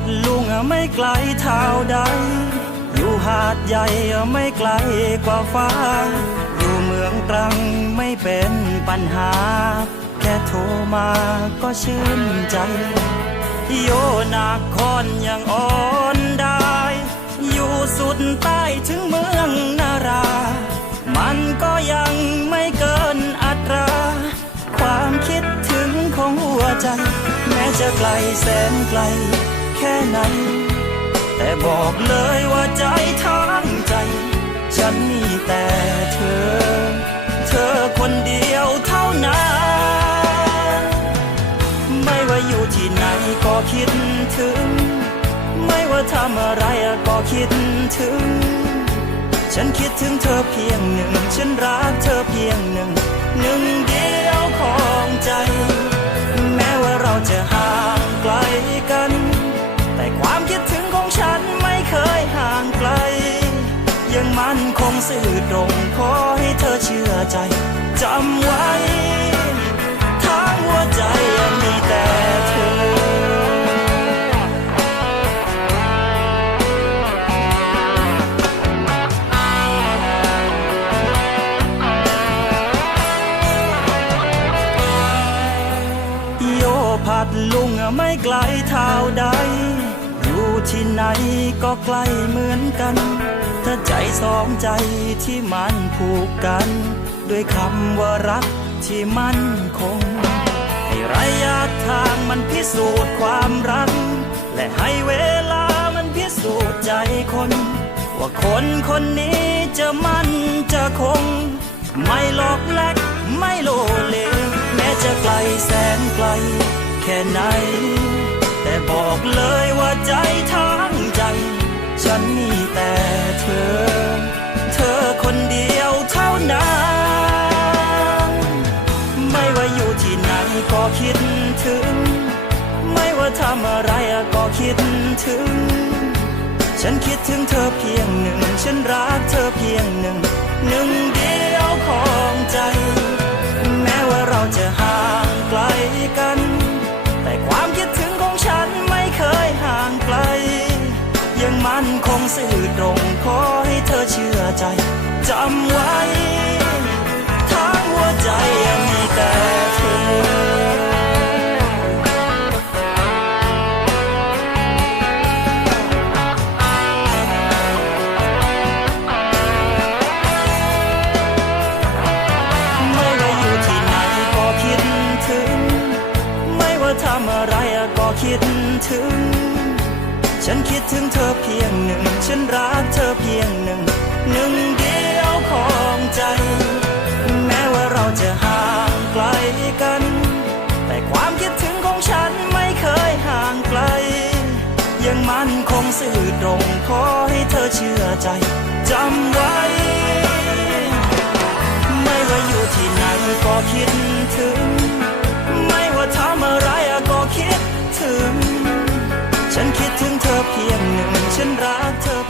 ดลุงไม่ไกลเท่าใด อยู่หาดใหญ่ไม่ไกลกว่าฟ้า อยู่เมืองตรังไม่เป็นปัญหา แค่โทรมาก็ชื่นใจ โยนาคอนยังอ่อนได้ อยู่สุดใต้ถึงเมืองนารา มันก็ยังไม่เกินอัตรา ความคิดถึงของหัวใจ แม้จะไกลแสนไกล แค่ไหน แต่บอกเลยว่าใจทั้งใจ ฉันมีแต่เธอ เธอคนเดียวเท่านั้น ไม่ว่าอยู่ที่ไหนก็คิดถึง ไม่ว่าทำอะไรก็คิดถึง ฉันคิดถึงเธอเพียงหนึ่ง ฉันรักเธอเพียง ลุงไม่ไกลเท่าใด อยู่ที่ไหนก็ใกล้เหมือนกัน ถ้าใจสองใจที่มันผูกกัน ด้วยคำว่ารักที่มั่นคง ให้ระยะทางมันพิสูจน์ความรัก และให้เวลามันพิสูจน์ใจคน ว่าคนคนนี้จะมั่นจะคง ไม่ ไหน แต่บอกเลยว่าใจทั้งใจ ฉันมีแต่เธอ เธอคนเดียวเท่านั้น ไม่ว่าอยู่ที่ไหนก็คิดถึง ไม่ว่าทำอะไรก็คิดถึง ฉันคิดถึงเธอเพียงหนึ่ง ฉันรักเธอเพียงหนึ่ง หนึ่งเดียวของใจ แม้ว่าเราจะห มั่นคงสื่อตรงขอให้เธอเชื่อใจจำไว้ทั้งหัวใจยังมีแต่เธอไม่ว่าอยู่ที่ไหนก็คิดถึงไม่ว่าทำอะไรก็คิดถึง ฉันคิดถึงเธอเพียงหนึ่ง ฉันรักเธอเพียงหนึ่ง หนึ่งเดียวของใจ แม้ว่าเราจะห่างไกลกัน แต่ความคิดถึงของฉันไม่เคยห่างไกล ยังมั่นคงสื่อตรงขอให้เธอเชื่อใจจำไว้ ฉันรักเธอ